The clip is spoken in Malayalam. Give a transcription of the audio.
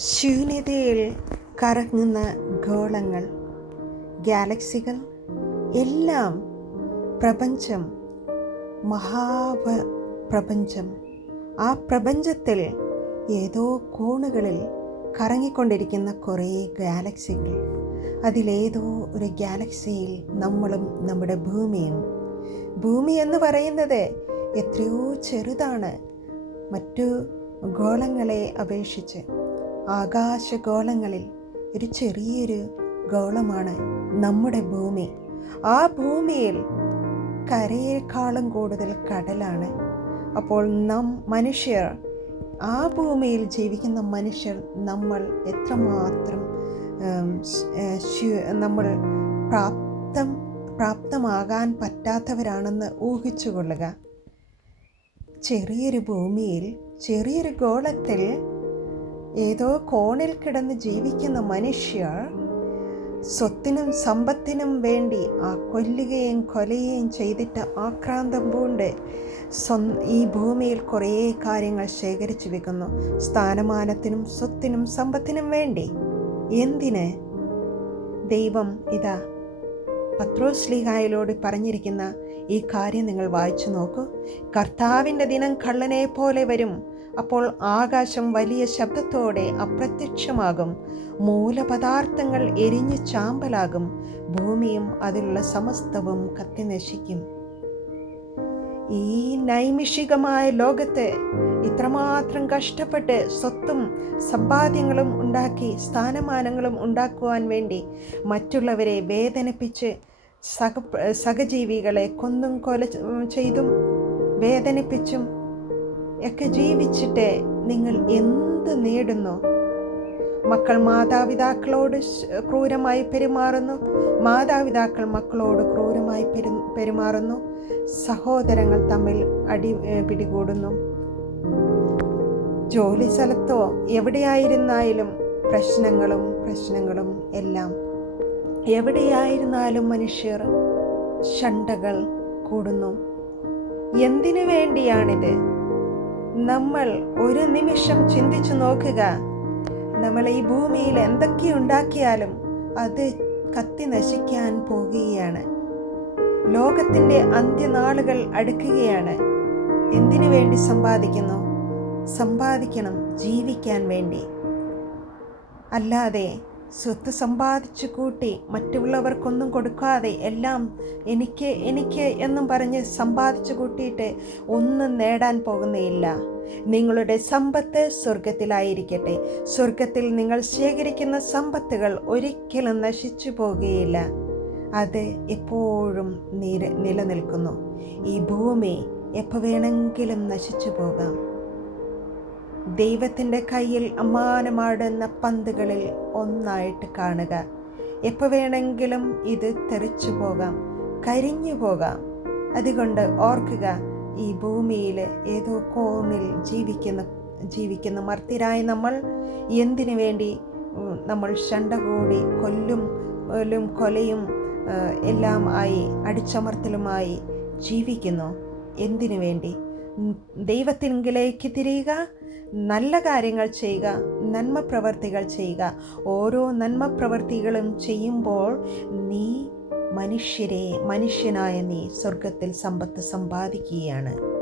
ശൂന്യതയിൽ കറങ്ങുന്ന ഗോളങ്ങൾ ഗാലക്സികൾ എല്ലാം പ്രപഞ്ചം മഹാപ പ്രപഞ്ചം ആ പ്രപഞ്ചത്തിൽ ഏതോ കോണുകളിൽ കറങ്ങിക്കൊണ്ടിരിക്കുന്ന കുറേ ഗാലക്സികൾ. അതിലേതോ ഒരു ഗാലക്സിയിൽ നമ്മളും നമ്മുടെ ഭൂമിയും. ഭൂമി എന്ന് പറയുന്നത് എത്രയോ ചെറുതാണ്. മറ്റു ഗോളങ്ങളെ അപേക്ഷിച്ച് ആകാശഗോളങ്ങളിൽ ഒരു ചെറിയൊരു ഗോളമാണ് നമ്മുടെ ഭൂമി. ആ ഭൂമിയിൽ കരയേക്കാളും കൂടുതൽ കടലാണ്. അപ്പോൾ നം മനുഷ്യർ ആ ഭൂമിയിൽ ജീവിക്കുന്ന മനുഷ്യർ നമ്മൾ എത്രമാത്രം നമ്മൾ പ്രാപ്തം പ്രാപ്തമാകാൻ പറ്റാത്തവരാണെന്ന് ഊഹിച്ചു കൊള്ളുക ചെറിയൊരു ഭൂമിയിൽ ചെറിയൊരു ഗോളത്തിൽ ഏതോ കോണിൽ കിടന്ന് ജീവിക്കുന്ന മനുഷ്യർ സ്വത്തിനും സമ്പത്തിനും വേണ്ടി ആ കൊല്ലുകയും കൊലയുകയും ചെയ്തിട്ട് ആക്രാന്തം പൂണ്ട് ഈ ഭൂമിയിൽ കുറേ കാര്യങ്ങൾ ശേഖരിച്ചു വെക്കുന്നു. സ്ഥാനമാനത്തിനും സ്വത്തിനും സമ്പത്തിനും വേണ്ടി. എന്തിന്? ദൈവം ഇതാ പത്രോസ്ലിഹായിലോട് പറഞ്ഞിരിക്കുന്ന ഈ കാര്യം നിങ്ങൾ വായിച്ചു നോക്കൂ. കർത്താവിന്റെ ദിനം കള്ളനെ പോലെ വരും. അപ്പോൾ ആകാശം വലിയ ശബ്ദത്തോടെ അപ്രത്യക്ഷമാകും. മൂലപദാർത്ഥങ്ങൾ എരിഞ്ഞ് ചാമ്പലാകും. ഭൂമിയും അതിലുള്ള സമസ്തവും കത്തിനശിക്കും. ഈ നൈമിഷികമായ ലോകത്തെ ഇത്രമാത്രം കഷ്ടപ്പെട്ട് സ്വത്തും സമ്പാദ്യങ്ങളും ഉണ്ടാക്കി സ്ഥാനമാനങ്ങളും ഉണ്ടാക്കുവാൻ വേണ്ടി മറ്റുള്ളവരെ വേദനിപ്പിച്ച് സഹ സഹജീവികളെ കൊന്നും കൊല ചെയ്തും വേദനിപ്പിച്ചും ഒക്കെ ജീവിച്ചിട്ട് നിങ്ങൾ എന്ത് നേടുന്നു? മക്കൾ മാതാപിതാക്കളോട് ക്രൂരമായി പെരുമാറുന്നു. മാതാപിതാക്കൾ മക്കളോട് ക്രൂരമായി പെരു പെരുമാറുന്നു. സഹോദരങ്ങൾ തമ്മിൽ അടി പിടികൂടുന്നു. ജോലി സ്ഥലത്തോ എവിടെയായിരുന്നാലും പ്രശ്നങ്ങളും പ്രശ്നങ്ങളും എല്ലാം. എവിടെയായിരുന്നാലും മനുഷ്യർ ഷണ്ടകൾ കൂടുന്നു. എന്തിനു വേണ്ടിയാണിത്? നമ്മൾ ഒരു നിമിഷം ചിന്തിച്ചു നോക്കുക. നമ്മൾ ഈ ഭൂമിയിൽ എന്തൊക്കെ ഉണ്ടാക്കിയാലും അത് കത്തി നശിക്കാൻ പോകുകയാണ് ലോകത്തിന്റെ അന്ത്യനാളുകൾ അടുക്കുകയാണ്. എന്തിനു വേണ്ടി സമ്പാദിക്കുന്നു? സമ്പാദിക്കണം ജീവിക്കാൻ വേണ്ടി. അല്ലാതെ സ്വത്ത് സമ്പാദിച്ചു കൂട്ടി മറ്റുള്ളവർക്കൊന്നും കൊടുക്കാതെ എല്ലാം എനിക്ക് എനിക്ക് എന്നും പറഞ്ഞ് സമ്പാദിച്ചു കൂട്ടിയിട്ട് ഒന്നും നേടാൻ പോകുന്നയില്ല. നിങ്ങളുടെ സമ്പത്ത് സ്വർഗത്തിലായിരിക്കട്ടെ സ്വർഗത്തിൽ നിങ്ങൾ ശേഖരിക്കുന്ന സമ്പത്തുകൾ ഒരിക്കലും നശിച്ചു പോകുകയില്ല. അത് എപ്പോഴും നില നിലനിൽക്കുന്നു. ഈ ഭൂമി എപ്പോൾ വേണമെങ്കിലും നശിച്ചു പോകാം. ദൈവത്തിന്റെ കയ്യിൽ അമ്മാനമാടുന്ന പന്തുകളിൽ ഒന്നായിട്ട് കാണുക. എപ്പോൾ വേണമെങ്കിലും ഇത് തെറിച്ചു പോകാം കരിഞ്ഞു പോകാം. അതുകൊണ്ട് ഓർക്കുക ഈ ഭൂമിയിൽ ഏതോ കോണിൽ ജീവിക്കുന്ന ജീവിക്കുന്ന മർത്തിരായ നമ്മൾ എന്തിനു വേണ്ടി നമ്മൾ ശണ്ട കൂടി കൊല്ലും കൊല്ലും കൊലയും എല്ലാം ആയി അടിച്ചമർത്തലുമായി ജീവിക്കുന്നു? എന്തിനു വേണ്ടി? ദൈവത്തിങ്കിലേക്ക് തിരിയുക നല്ല കാര്യങ്ങൾ ചെയ്യുക നന്മ പ്രവർത്തികൾ ചെയ്യുക. ഓരോ നന്മ പ്രവർത്തികളും ചെയ്യുമ്പോൾ നീ മനുഷ്യരെ മനുഷ്യനായ നീ സ്വർഗത്തിൽ സമ്പത്ത് സമ്പാദിക്കുകയാണ്.